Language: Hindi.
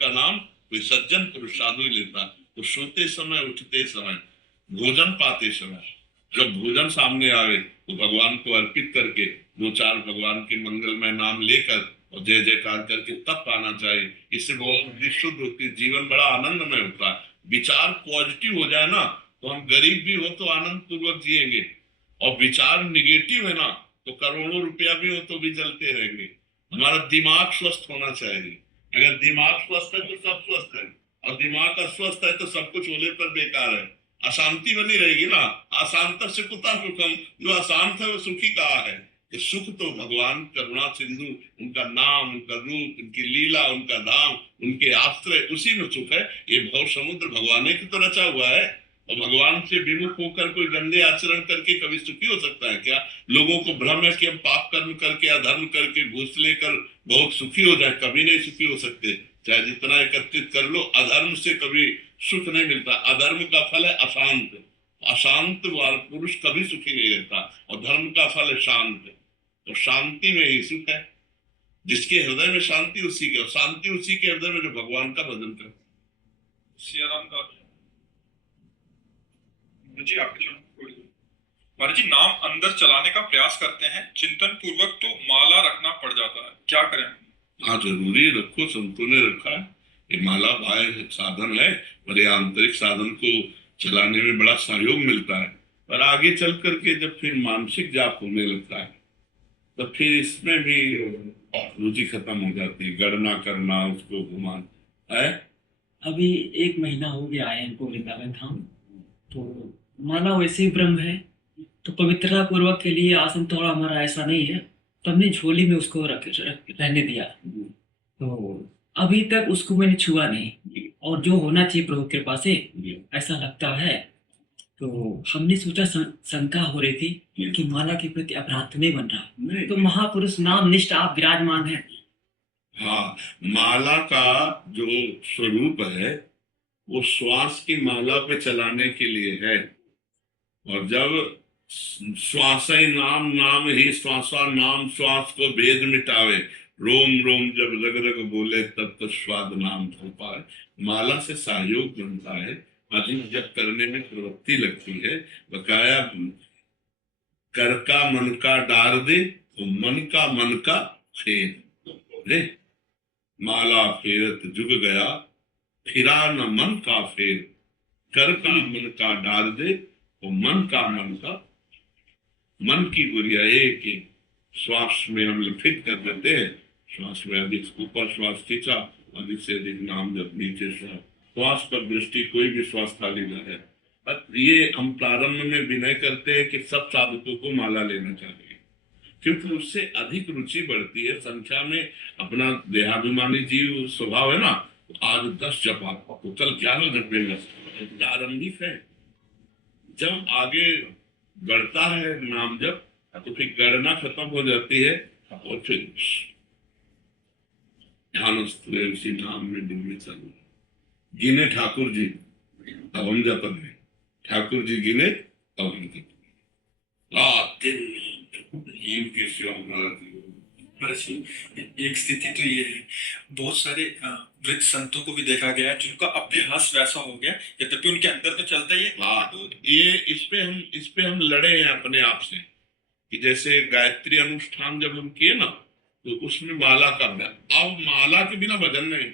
का नाम कोई सज्जन पुरुष साधु ही लेता। तो सोते समय, उठते समय, भोजन पाते समय, जब भोजन सामने आवे तो भगवान को अर्पित करके दो चार भगवान के मंगलमय नाम लेकर और जय जयकार करके तब पाना चाहिए। इससे बहुत बुद्धि शुद्ध होती है, जीवन बड़ा आनंदमय होता है। विचार पॉजिटिव हो जाए ना तो हम गरीब भी हो तो आनंद पूर्वक जिएंगे, और विचार निगेटिव है ना तो करोड़ों रुपया भी हो तो भी जलते रहेंगे। हमारा दिमाग स्वस्थ होना चाहिए। अगर दिमाग स्वस्थ है तो सब स्वस्थ है, और दिमाग अस्वस्थ है तो सब कुछ होने पर बेकार है। अशांति बनी रहेगी ना। अशांत से कुता सुखम, जो अशांत है वो सुखी कहा है। कि सुख तो भगवान करुणा सिंधु, उनका नाम, उनका रूप, उनकी लीला, उनका धाम, उनके आश्रय, उसी में सुख है। ये भव समुद्र भगवान की तो रचा हुआ है। और भगवान से विमुख होकर कोई गंदे आचरण करके कभी सुखी हो सकता है क्या? लोगों को भ्रम है कि हम पाप कर्म करके, अधर्म करके, घूस लेकर बहुत सुखी हो जाए। कभी नहीं सुखी हो सकते, चाहे जितना एकत्रित कर लो। अधर्म से कभी सुख नहीं मिलता। अधर्म का फल है अशांत। अशांत पुरुष कभी सुखी नहीं रहता। और धर्म का फल है शांत। तो शांति में ही सुख है। जिसके हृदय में शांति उसी के, और शांति उसी के हृदय में जो भगवान का भजन करे। सियाराम का जी आपके महाराज जी, नाम अंदर चलाने का प्रयास करते हैं चिंतन पूर्वक तो माला रखना पड़ जाता है, क्या करें? हाँ, जरूरी रखो, संतों ने रखा है। ये माला बाह्य साधन है, पर ये आंतरिक साधन को चलाने में बड़ा सहयोग मिलता है। पर आगे चल करके जब फिर मानसिक जाप होने लगता है तो फिर इसमें भी रुचि खत्म हो जाती है। गणना करना, उसको घुमाना है। अभी 1 महीना हो गया है इनको वृंदावन धाम। तो माना वैसे ही ब्रह्म है, तो पवित्रता पूर्वक के लिए आसन थोड़ा हमारा ऐसा नहीं है, तो हमने झोली में उसको रहने दिया। तो अभी तक उसको मैंने छुआ नहीं, और जो होना चाहिए प्रभु की कृपा से ऐसा लगता है। तो हमने सोचा, शंका हो रही थी कि माला के प्रति अपराध नहीं बन रहा। तो महापुरुष नाम निष्ठ आप विराजमान है। हाँ, माला का जो स्वरूप है वो श्वास की माला पे चलाने के लिए है। और जब श्वास ही नाम, नाम ही श्वासा, नाम श्वास को भेद मिटावे, रोम रोम जब रग रग बोले तब तो स्वाद नाम धर पाए। माला से सहयोग बनता है, अधिक जब करने में प्रवृत्ति लगती है। बकाया कर का मन का डार दे तो मन का फेर रे। माला फेरत जुग गया, फिरा न मन का फेर। कर का मन का डाल दे तो मन का मन की गुड़िया एक एक श्वास में हम फिट कर देते हैं। श्वास में अधिक ऊपर श्वास खींचा, अधिक से अधिक नाम जब नीचे श्वास पर दृष्टि, कोई भी श्वास खाली न है। ये हम प्रारंभ में विनय करते हैं कि सब साधकों को माला लेना चाहिए, क्योंकि उससे अधिक रुचि बढ़ती है। संख्या में अपना देहाभिमानी जीव स्वभाव है ना, आज 10 जपा तो कल 11 जपेगा, प्रारंभिक है। जब आगे बढ़ता है नाम जप तो फिर गणना खत्म हो जाती है, और फिर ध्यान उसी नाम में डूबे चलो। गिने ठाकुर जी अब हम जप में, ठाकुर जी गिने अब हम जप। एक स्थिति तो ये है, बहुत सारे वृद्ध संतों को भी देखा गया जिनका अभ्यास वैसा हो गया, यद्यपि उनके अंदर तो चलता ही है। हाँ, तो ये इस पे हम लड़े हैं अपने आप से कि जैसे गायत्री अनुष्ठान जब हम किए ना तो उसमें माला का अभ्यास। अब माला के बिना भजन नहीं,